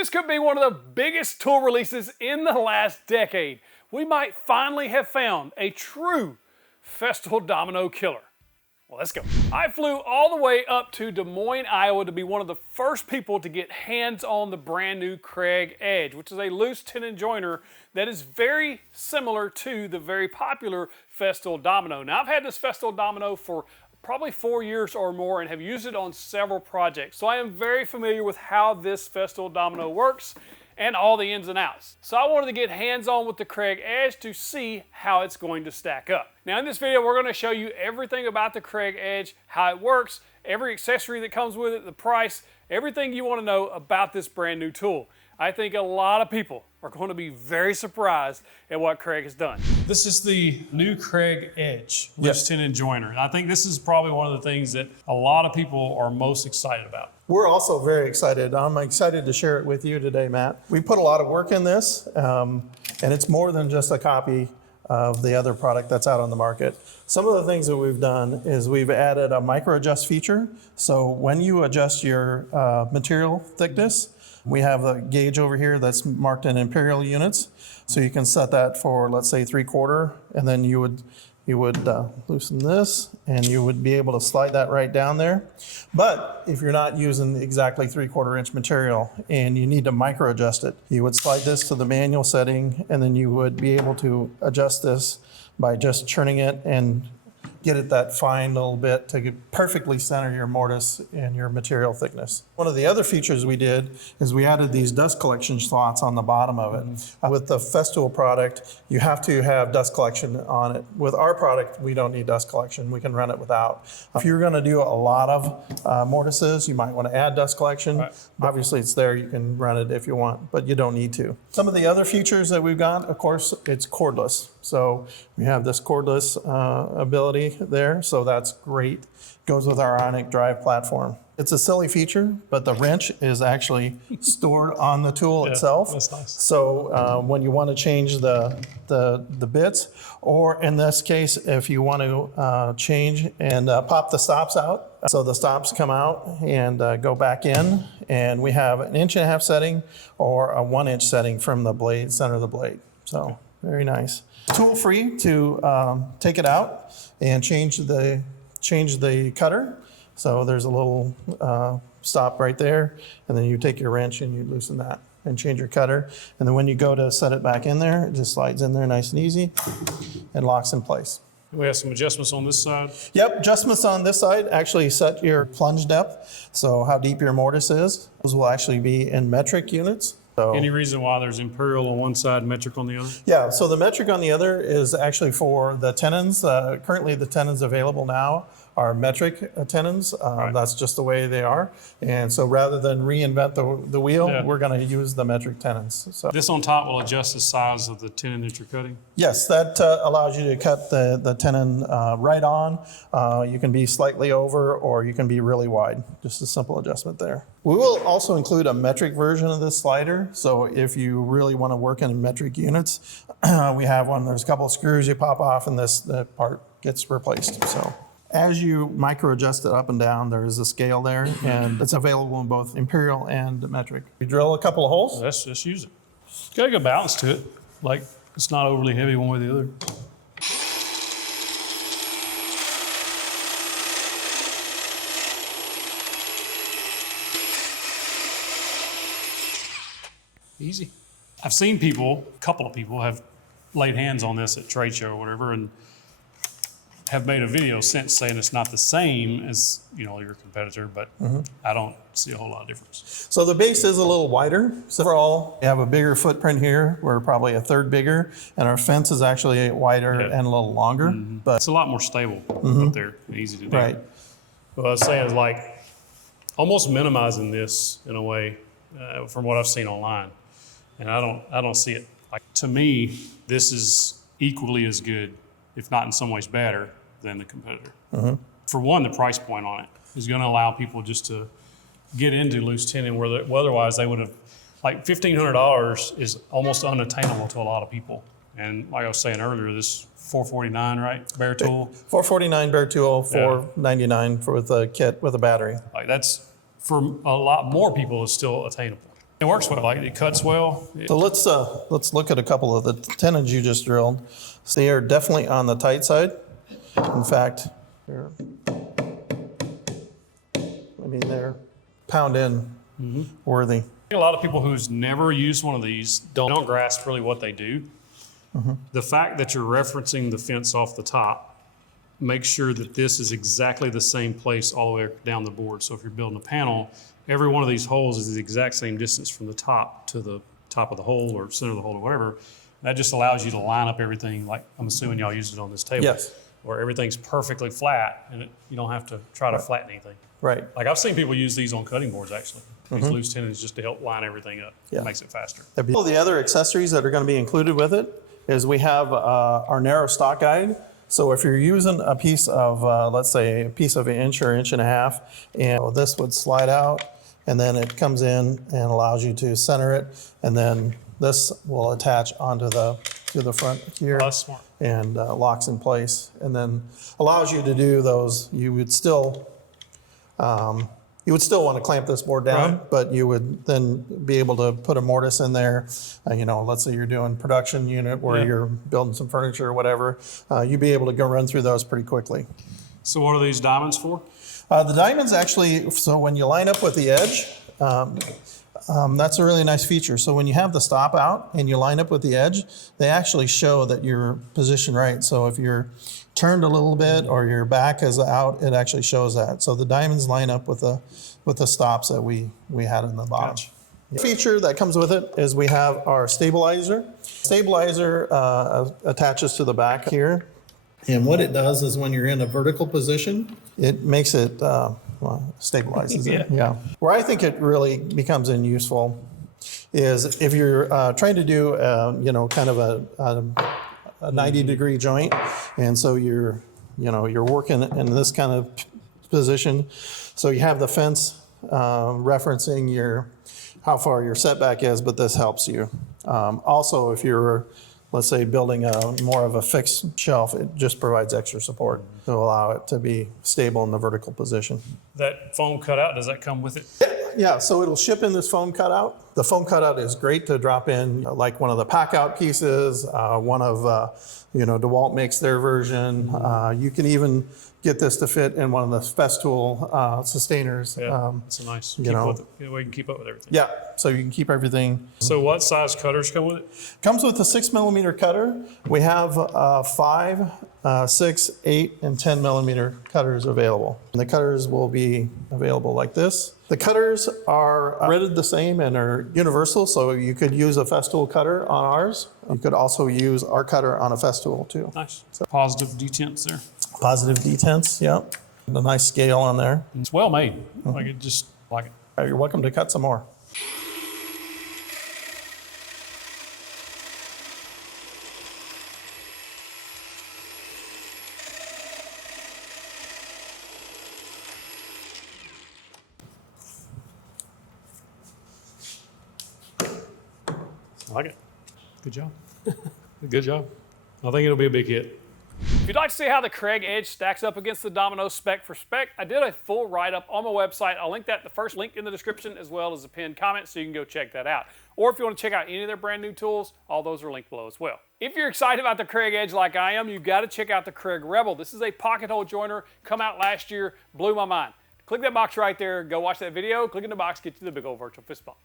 This could be one of the biggest tool releases in the last decade. We might finally have found a true Festool Domino Killer. Well, let's go. I flew all the way up to Des Moines, Iowa to be one of the first people to get hands on the brand new Kreg Edge, which is a loose tenon joiner that is very similar to the very popular Festool Domino. Now, I've had this Festool Domino for probably 4 years or more and have used it on several projects. So I am very familiar with how this Festool Domino works and all the ins and outs. So I wanted to get hands-on with the Kreg Edge to see how it's going to stack up. Now in this video, we're going to show you everything about the Kreg Edge, how it works, every accessory that comes with it, the price, everything you want to know about this brand new tool. I think a lot of people are going to be very surprised at what Kreg has done. This is the new Kreg Edge loose tenon joiner. And I think this is probably one of the things that a lot of people are most excited about. We're also very excited. I'm excited to share it with you today, Matt. We put a lot of work in this, and it's more than just a copy of the other product that's out on the market. Some of the things that we've done is we've added a micro adjust feature. So when you adjust your material thickness, we have a gauge over here that's marked in imperial units. So you can set that for, let's say, 3/4, and then you would loosen this, and you would be able to slide that right down there. But if you're not using exactly 3/4 inch material and you need to micro adjust it, you would slide this to the manual setting, and then you would be able to adjust this by just churning it and get it that fine little bit to perfectly center your mortise and your material thickness. One of the other features we did is we added these dust collection slots on the bottom of it. With the Festool product, you have to have dust collection on it. With our product, we don't need dust collection. We can run it without. If you're gonna do a lot of mortises, you might wanna add dust collection. Right. Obviously it's there, you can run it if you want, but you don't need to. Some of the other features that we've got, of course, it's cordless. So we have this cordless ability there, so that's great. Goes with our Ionic drive platform. It's a silly feature, but the wrench is actually stored on the tool itself. That's nice. So when you want to change the bits, or in this case, if you want to change and pop the stops out, so the stops come out and go back in, and we have an 1.5 inch setting or a 1 inch setting from the blade, center of the blade. So very nice. Tool free to take it out and change the cutter. So there's a little stop right there, and then you take your wrench and you loosen that and change your cutter. And then when you go to set it back in there, it just slides in there nice and easy and locks in place. We have some adjustments on this side. Yep, adjustments on this side. Actually set your plunge depth, so how deep your mortise is. Those will actually be in metric units. So, any reason why there's imperial on one side, metric on the other? Yeah, so the metric on the other is actually for the tenons. Currently the tenons available now are metric tenons. Right. That's just the way they are. And so rather than reinvent the wheel, we're going to use the metric tenons. So this on top will adjust the size of the tenon that you're cutting? Yes, that allows you to cut the tenon right on. You can be slightly over, or you can be really wide. Just a simple adjustment there. We will also include a metric version of this slider. So if you really want to work in metric units, we have one. There's a couple of screws you pop off, and that part gets replaced. So as you micro adjust it up and down, there is a scale there, and it's available in both imperial and metric. You drill a couple of holes. Let's just use it. It's got a good balance to it. Like, it's not overly heavy one way or the other. Easy. I've seen people, a couple of people have laid hands on this at trade show or whatever, and have made a video since saying it's not the same as your competitor, but I don't see a whole lot of difference. So the base is a little wider. So overall, we have a bigger footprint here. We're probably a third bigger, and our fence is actually wider and a little longer. But it's a lot more stable up there, and easy to do. Right. What I was saying is like almost minimizing this in a way from what I've seen online, and I don't see it. Like, to me, this is equally as good, if not in some ways better, than the competitor. For one, the price point on it is going to allow people just to get into loose tenon where otherwise they would have, like $1,500 is almost unattainable to a lot of people. And like I was saying earlier, this $449, right? Bare tool. $449 bare tool, $499 for the kit with a battery. Like, that's for a lot more people is still attainable. It works well, like it cuts well. So let's look at a couple of the tenons you just drilled. So they are definitely on the tight side. In fact, here, I mean, they're pound in worthy. A lot of people who's never used one of these don't grasp really what they do. The fact that you're referencing the fence off the top makes sure that this is exactly the same place all the way down the board. So if you're building a panel, every one of these holes is the exact same distance from the top to the top of the hole or center of the hole or whatever. That just allows you to line up everything, like I'm assuming y'all used it on this table. Yes. Where everything's perfectly flat and you don't have to try to flatten anything. Right. Like I've seen people use these on cutting boards actually. These loose tenons just to help line everything up. Yeah. It makes it faster. All the other accessories that are going to be included with it is we have our narrow stock guide. So if you're using a piece of, let's say, a piece of 1 inch or 1.5 inches, and this would slide out, and then it comes in and allows you to center it, and then this will attach onto the front here. Oh, that's smart. And locks in place, and then allows you to do those. You would still want to clamp this board down, Right. but you would then be able to put a mortise in there. Let's say you're doing production unit where Yeah. you're building some furniture or whatever. You'd be able to go run through those pretty quickly. So what are these diamonds for? The diamonds actually, so when you line up with the edge, that's a really nice feature. So when you have the stop out and you line up with the edge, they actually show that you're positioned right. So if you're turned a little bit or your back is out, it actually shows that. So the diamonds line up with the stops that we had in the bottom. Gotcha. The feature that comes with it is we have our stabilizer. Stabilizer attaches to the back here. And what it does is when you're in a vertical position, it makes it, stabilizes it. Yeah. Where I think it really becomes useful is if you're trying to do, kind of a 90-degree joint, and so you're working in this kind of position. So you have the fence referencing how far your setback is, but this helps you. Also, if you're, let's say, building more of a fixed shelf, it just provides extra support to allow it to be stable in the vertical position. That foam cutout, does that come with it? Yeah, so it'll ship in this foam cutout. The foam cutout is great to drop in like one of the pack out pieces, one of, DeWalt makes their version. You can even get this to fit in one of the Festool sustainers. Yeah, it's a nice. We can keep up with everything. Yeah, so you can keep everything. So what size cutters come with it? Comes with a 6mm cutter. We have 5, 6, 8, and 10mm cutters available. And the cutters will be available like this. The cutters are rated the same and are universal, so you could use a Festool cutter on ours. You could also use our cutter on a Festool too. Nice. Positive detents there. Positive detents, yep. And a nice scale on there. It's well made. Like it just like it. You're welcome to cut some more. I like it. Good job. Good job. I think it'll be a big hit. If you'd like to see how the Kreg Edge stacks up against the Domino spec for spec, I did a full write-up on my website. I'll link that, the first link in the description, as well as a pinned comment, so you can go check that out. Or if you want to check out any of their brand new tools, all those are linked below as well. If you're excited about the Kreg Edge like I am, you've got to check out the Kreg Rebel. This is a pocket hole joiner, come out last year, blew my mind. Click that box right there, go watch that video, click in the box, get you the big old virtual fist bump.